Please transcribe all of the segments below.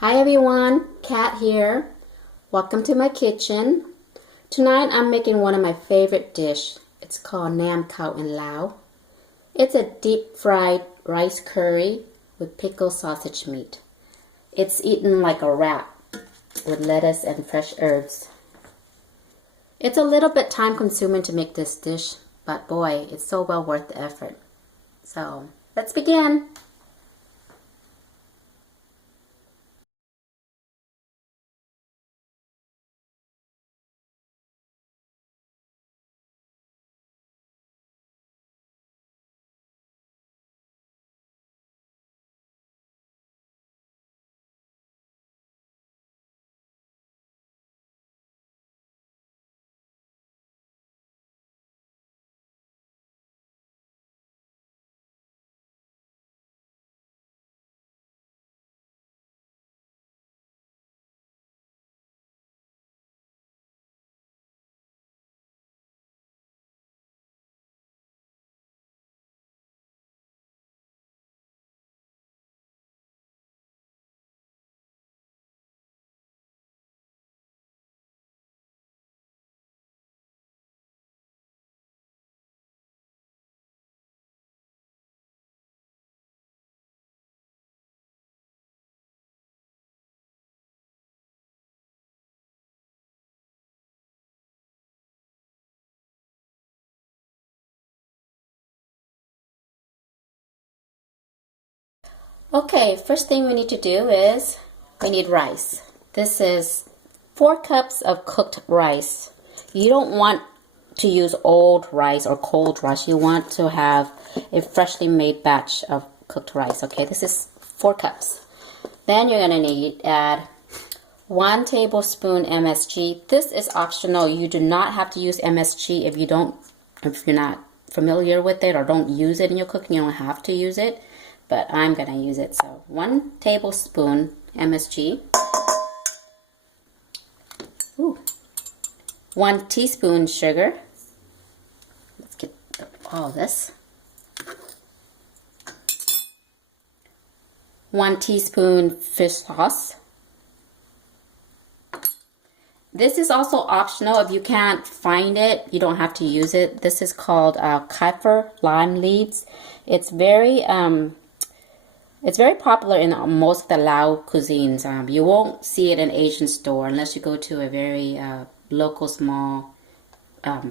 Hi everyone, Kat here. Welcome to my kitchen. Tonight I'm making one of my favorite dish. It's called NamKao in Lao. It's a deep fried rice curry with pickled sausage meat. It's eaten like a wrap with lettuce and fresh herbs. It's a little bit time consuming to make this dish, but boy, it's so well worth the effort. So let's begin. Okay, first thing we need to do is we need rice. This is 4 cups of cooked rice. You don't want to use old rice or cold rice. You want to have a freshly made batch of cooked rice. Okay, this is 4 cups. Then you're going to add 1 tablespoon MSG. This is optional. You do not have to use MSG if you're not familiar with it or don't use it in your cooking. You don't have to use it. But I'm going to use it. So 1 tablespoon MSG. Ooh. 1 teaspoon sugar. Let's get all this. 1 teaspoon fish sauce. This is also optional. If you can't find it, you don't have to use it. This is called kaffir lime leaves. It's very popular in most of the Lao cuisines. You won't see it in Asian store unless you go to a very local small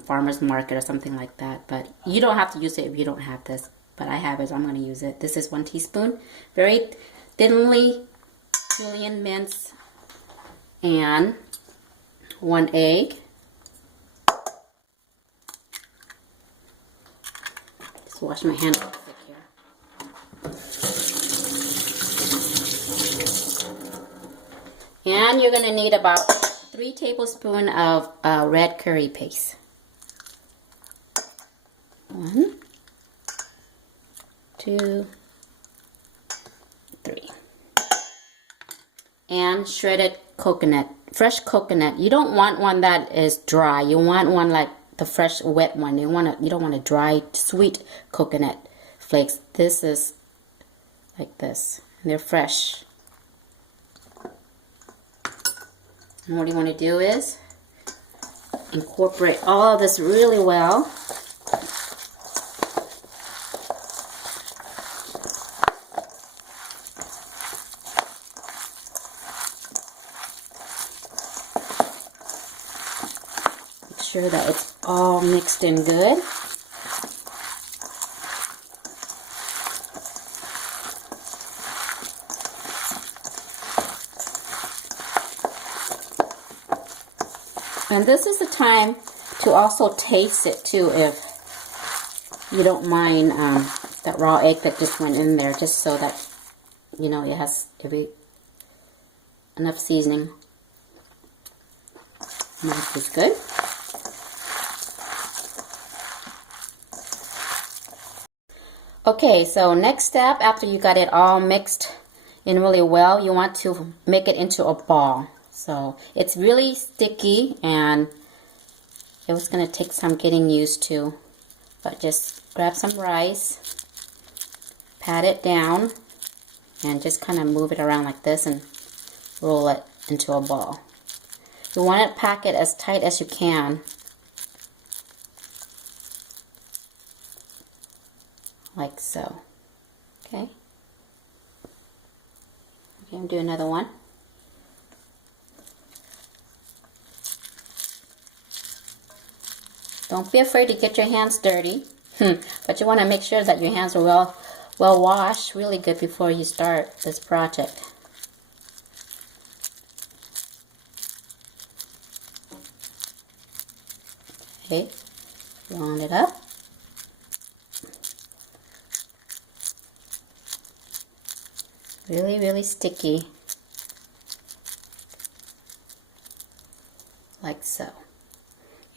farmer's market or something like that. But you don't have to use it if you don't have this. But I have it, so I'm going to use it. This is 1 teaspoon. Very thinly julienne mince. And 1 egg. Just wash my hands real quick here. And you're going to need about 3 tablespoons of red curry paste. 1, 2, 3. And shredded coconut, fresh coconut. You don't want one that is dry. You want one like the fresh wet one. You don't want a dry sweet coconut flakes. This is like this. They're fresh. And what you want to do is incorporate all of this really well. Make sure that it's all mixed in good. And this is the time to also taste it too, if you don't mind that raw egg that just went in there, just so that you know it has enough seasoning. And this is good. Okay, so next step, after you got it all mixed in really well, you want to make it into a ball. So it's really sticky and it was going to take some getting used to. But just grab some rice, pat it down, and just kind of move it around like this and roll it into a ball. You want to pack it as tight as you can. Like so. Okay. Okay, I'm going to do another one. Don't be afraid to get your hands dirty. But you want to make sure that your hands are well washed really good before you start this project. Okay, round it up. Really, really sticky. Like so.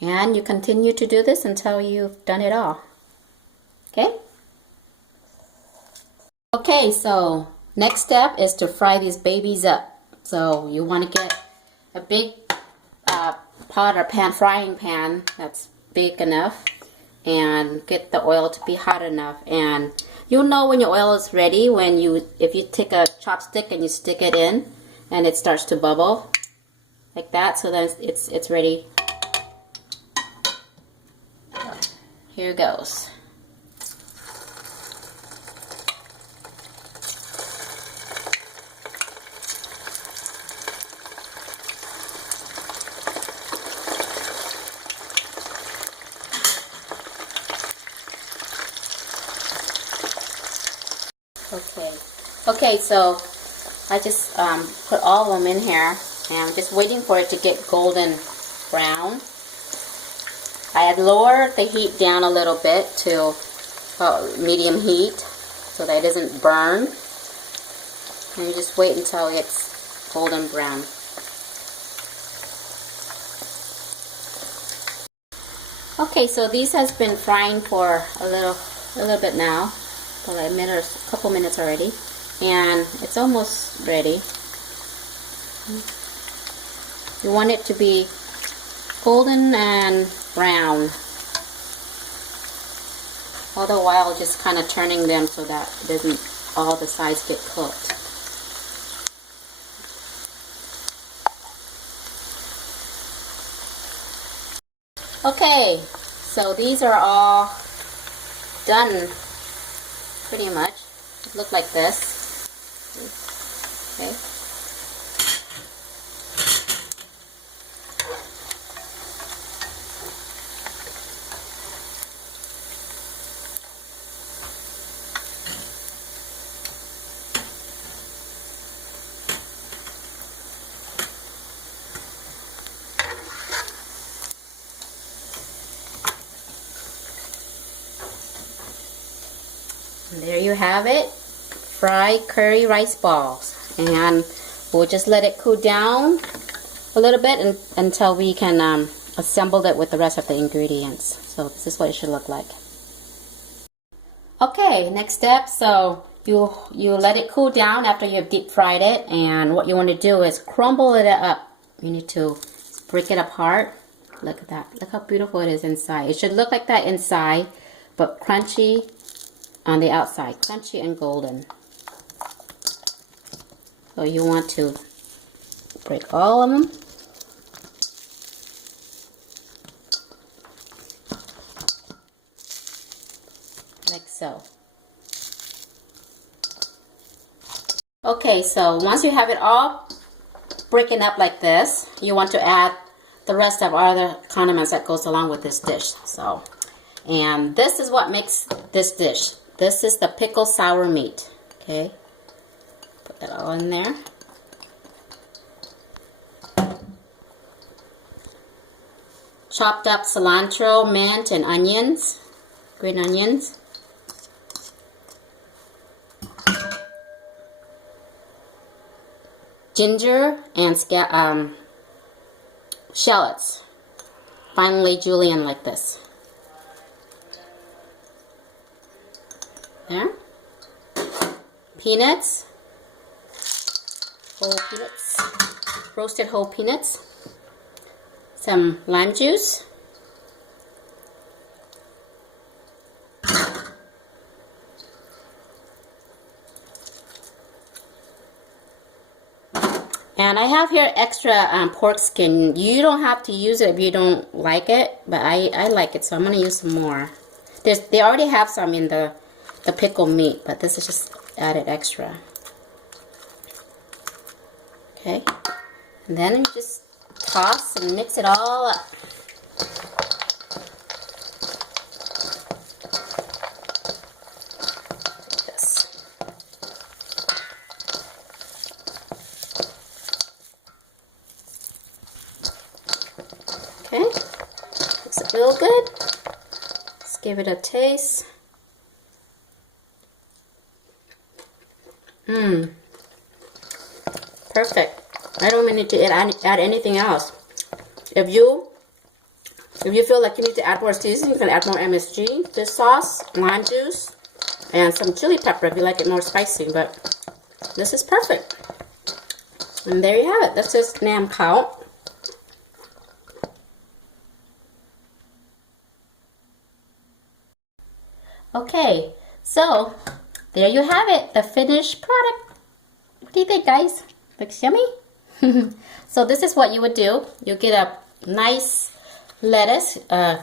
And you continue to do this until you've done it all. Okay? Okay, so next step is to fry these babies up. So you want to get a big pot or pan, frying pan that's big enough, and get the oil to be hot enough. And you'll know when your oil is ready when if you take a chopstick and you stick it in and it starts to bubble like that, so then it's ready. Here goes. Okay, so I just put all of them in here, and I'm just waiting for it to get golden brown. I had lowered the heat down a little bit to medium heat so that it doesn't burn. And you just wait until it's golden brown. Okay, so these has been frying for a little bit now, for like a couple minutes already, and it's almost ready. You want it to be golden and brown, all the while just kind of turning them so that it doesn't all the sides get cooked. Okay, so these are all done pretty much. It look like this. Okay. And there you have it, fried curry rice balls, and we'll just let it cool down a little bit until we can assemble it with the rest of the ingredients. So this is what it should look like. Okay, next step, so you let it cool down after you've deep fried it, and what you want to do is crumble it up. You need to break it apart. Look at that, look how beautiful it is inside. It should look like that inside, but crunchy on the outside, crunchy and golden. So you want to break all of them. Like so. Okay, so once you have it all breaking up like this, you want to add the rest of other condiments that goes along with this dish. So, and this is what makes this dish. This is the pickled sour meat. Okay, put that all in there. Chopped up cilantro, mint, and onions, green onions. Ginger and shallots, finely julienne like this. There. Peanuts, whole peanuts, roasted whole peanuts. Some lime juice. And I have here extra pork skin. You don't have to use it if you don't like it, but I like it, so I'm going to use some more. They already have some in the pickled meat, but this is just added extra. Okay, and then you just toss and mix it all up. Like this. Okay, mix it real good. Let's give it a taste. Perfect. I don't even need to add anything else. If you feel like you need to add more seasoning, you can add more MSG, fish sauce, lime juice, and some chili pepper if you like it more spicy. But this is perfect. And there you have it. That's just NamKao. Okay, so there you have it, the finished product. What do you think, guys? Looks yummy? So this is what you would do. You get a nice lettuce,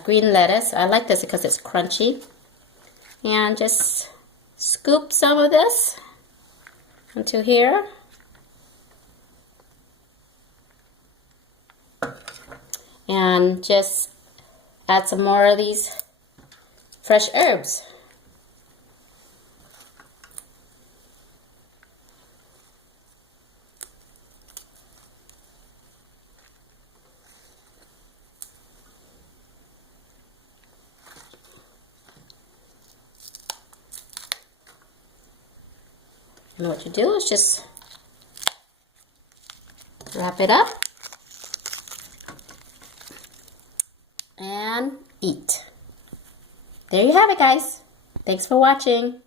green lettuce. I like this because it's crunchy. And just scoop some of this into here. And just add some more of these fresh herbs. And what you do is just wrap it up and eat. There you have it, guys. Thanks for watching.